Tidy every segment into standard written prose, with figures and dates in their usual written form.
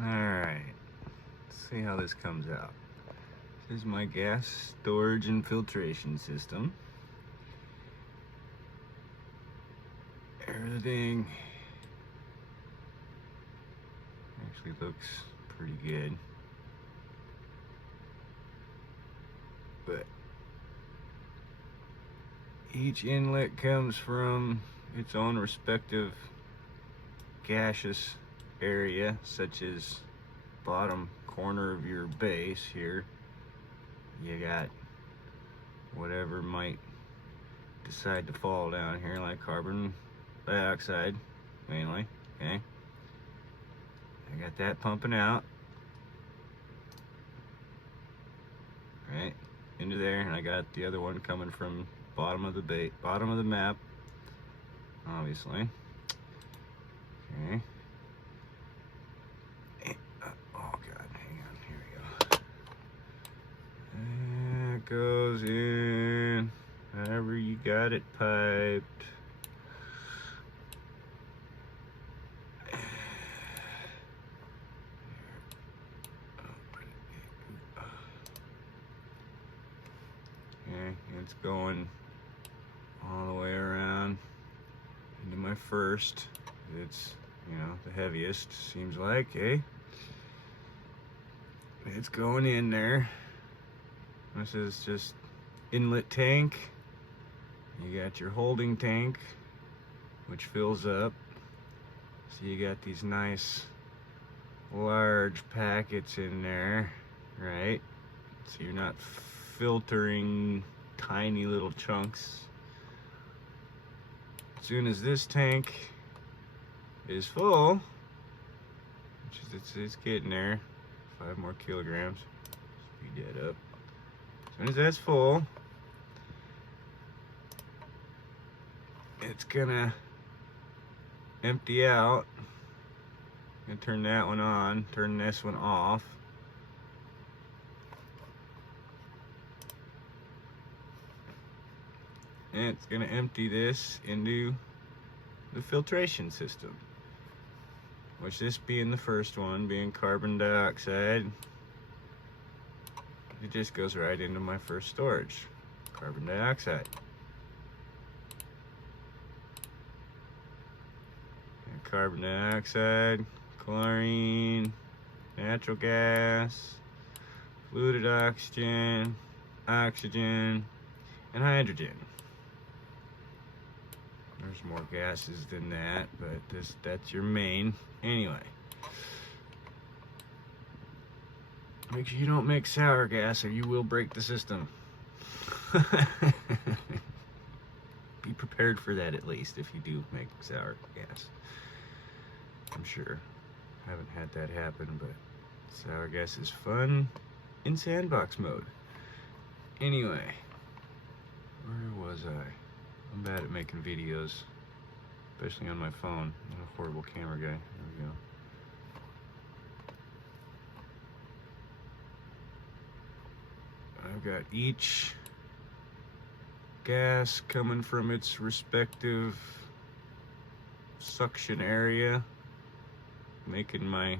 Alright, let's see how this comes out. This is my gas storage and filtration system. Everything actually looks pretty good, but each inlet comes from its own respective gaseous area, such as bottom corner of your base here. You got whatever might decide to fall down here, like carbon dioxide mainly. Okay, I got that pumping out right into there, and I got the other one coming from bottom of the map, obviously. Okay. Oh god, hang on, here we go. That goes in however you got it piped. Okay, it's going all the way around into my first. It's, you know, the heaviest, seems like, eh? It's going in there. This is just inlet tank. You got your holding tank, which fills up. So you got these nice large packets in there, right? So you're not filtering tiny little chunks. As soon as this tank is full, which is it's getting there, 5 more kilograms, speed that up. As soon as that's full, it's gonna empty out and turn that one on, turn this one off. And it's gonna empty this into the filtration system, which this being the first one, being carbon dioxide, it just goes right into my first storage, carbon dioxide. And carbon dioxide, chlorine, natural gas, fluid oxygen, oxygen, and hydrogen. There's more gases than that, but that's your main. Anyway, make sure you don't mix sour gas or you will break the system. Be prepared for that, at least, if you do make sour gas. I'm sure. I haven't had that happen, but sour gas is fun in sandbox mode. Anyway, where was I? I'm bad at making videos, especially on my phone. I'm a horrible camera guy. There we go. I've got each gas coming from its respective suction area, making my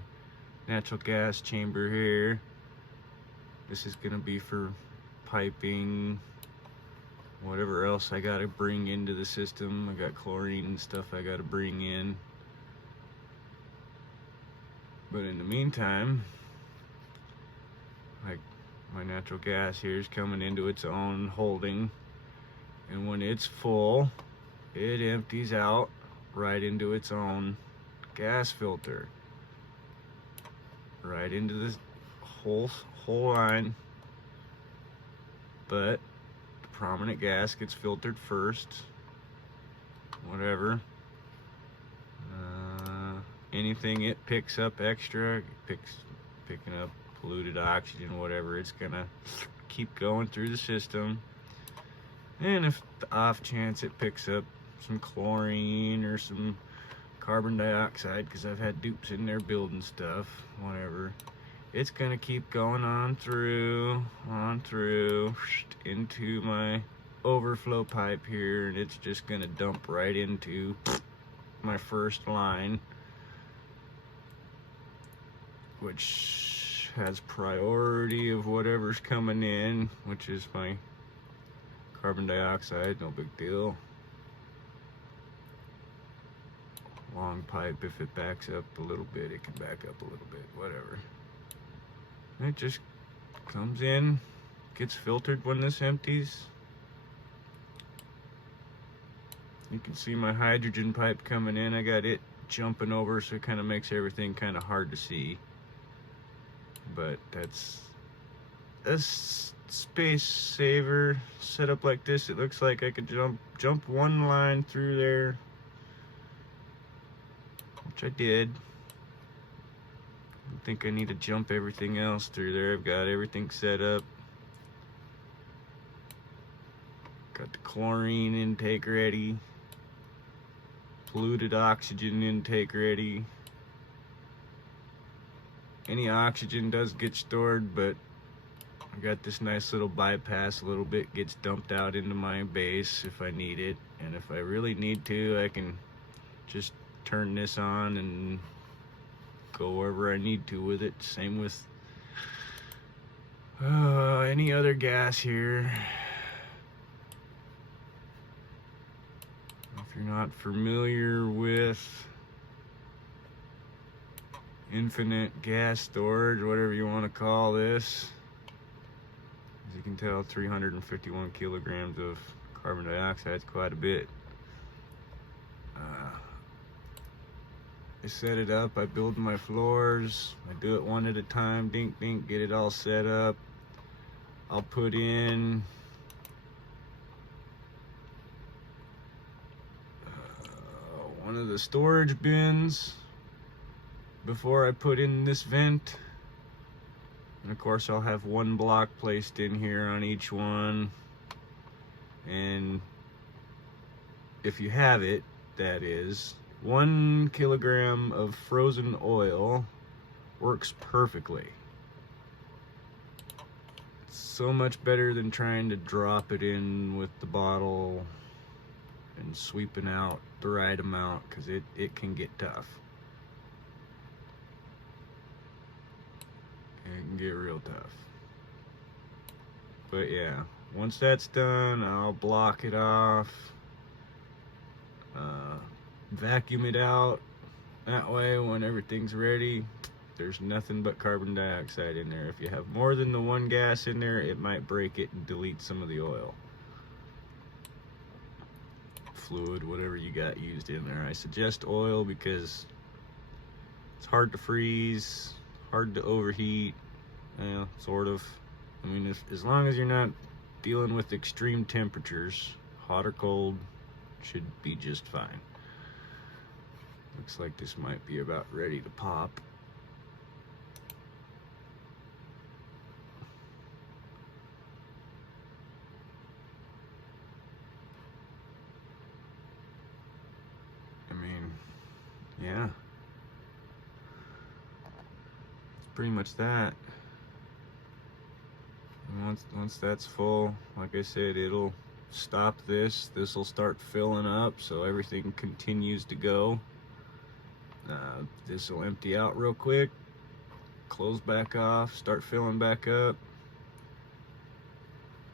natural gas chamber here. This is gonna be for piping, whatever else I gotta bring into the system. I got chlorine and stuff I gotta bring in. But in the meantime, like, my natural gas here is coming into its own holding, and when it's full, it empties out right into its own gas filter, right into this whole line. But the prominent gas gets filtered first, whatever. Anything it picks up extra, picking up polluted oxygen, whatever, it's gonna keep going through the system. And if the off chance it picks up some chlorine or some carbon dioxide, because I've had dupes in there building stuff, whatever, it's gonna keep going on through into my overflow pipe here, and it's just gonna dump right into my first line. which has priority of whatever's coming in, which is my carbon dioxide, no big deal. Long pipe, if it backs up a little bit, it can back up a little bit, whatever. It just comes in, gets filtered when this empties. You can see my hydrogen pipe coming in. I got it jumping over, so it kind of makes everything kind of hard to see. But that's a space saver. Set up like this, it looks like I could jump one line through there, which I did. I think I need to jump everything else through there. I've got everything set up. Got the chlorine intake ready. Polluted oxygen intake ready. Any oxygen does get stored, but I got this nice little bypass. A little bit gets dumped out into my base if I need it, and if I really need to, I can just turn this on and go wherever I need to with it. Same with any other gas here. If you're not familiar with infinite gas storage, whatever you want to call this, as you can tell, 351 kilograms of carbon dioxide is quite a bit. I set it up, I build my floors, I do it one at a time, dink dink, get it all set up. I'll put in one of the storage bins before I put in this vent. And of course I'll have one block placed in here on each one. And if you have it, that is, 1 kilogram of frozen oil works perfectly. It's so much better than trying to drop it in with the bottle and sweeping out the right amount, because it can get tough. It can get real tough. But yeah, once that's done, I'll block it off, vacuum it out. That way, when everything's ready, there's nothing but carbon dioxide in there. If you have more than the one gas in there, it might break it and delete some of the oil, fluid, whatever you got used in there. I suggest oil because it's hard to freeze, hard to overheat, sort of. I mean, as long as you're not dealing with extreme temperatures, hot or cold, should be just fine. Looks like this might be about ready to pop. I mean, yeah. It's pretty much that. And once that's full, like I said, it'll stop this. This will start filling up, so everything continues to go. This will empty out real quick, close back off, start filling back up.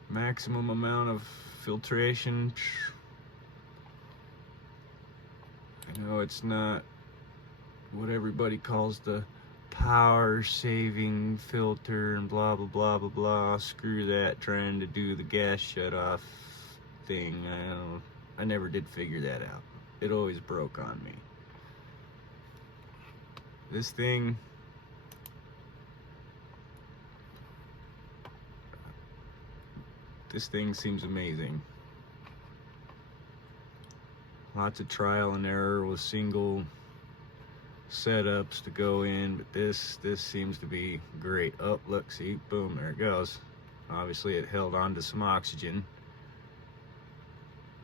Maximum amount of filtration. I know it's not what everybody calls the power saving filter and blah blah blah blah blah. Screw that, trying to do the gas shut off thing. I never did figure that out. It always broke on me. This thing, seems amazing. Lots of trial and error with single setups to go in, but this seems to be great. Oh, look, see, boom, there it goes. Obviously it held on to some oxygen,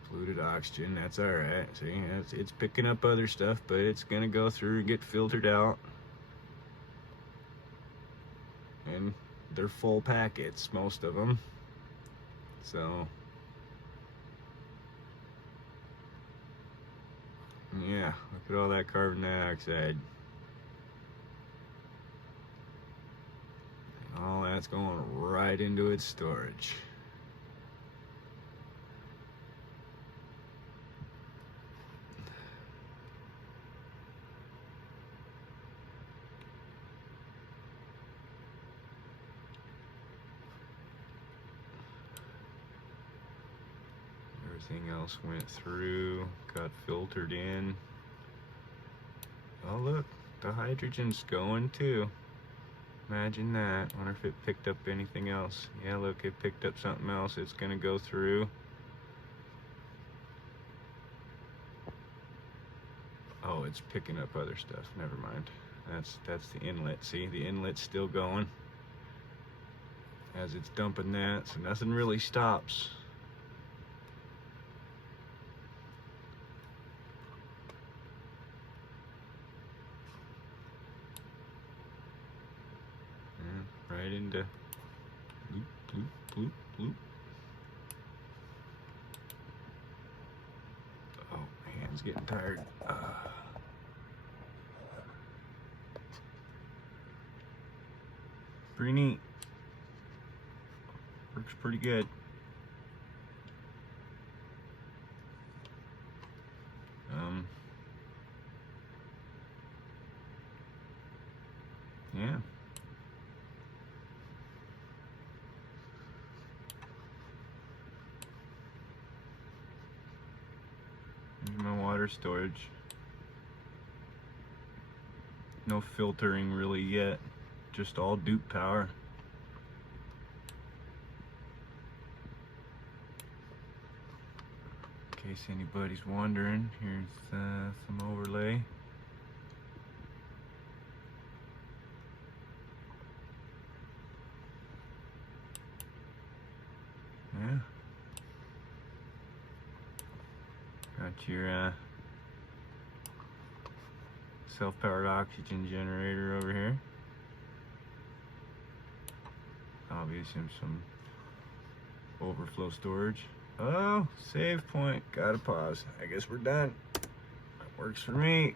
polluted oxygen. That's all right. See, it's picking up other stuff, but it's gonna go through and get filtered out. And they're full packets, most of them. So yeah, look at all that carbon dioxide. it's going right into its storage. Everything else went through, got filtered in. Oh look, the hydrogen's going too. Imagine that. Wonder if it picked up anything else. Yeah, look, it picked up something else. It's gonna go through. Oh, it's picking up other stuff. Never mind. That's the inlet. See, the inlet's still going as it's dumping that, so nothing really stops. Yeah, right into bloop, bloop, bloop, bloop. Oh, my hand's getting tired. Pretty neat. Works pretty good. Yeah. Here's my water storage. No filtering really yet, just all dupe power. In case anybody's wondering, here's some overlay. Yeah. Got your self-powered oxygen generator over here. Obviously some overflow storage. Oh, save point. Gotta pause. I guess we're done. That works for me.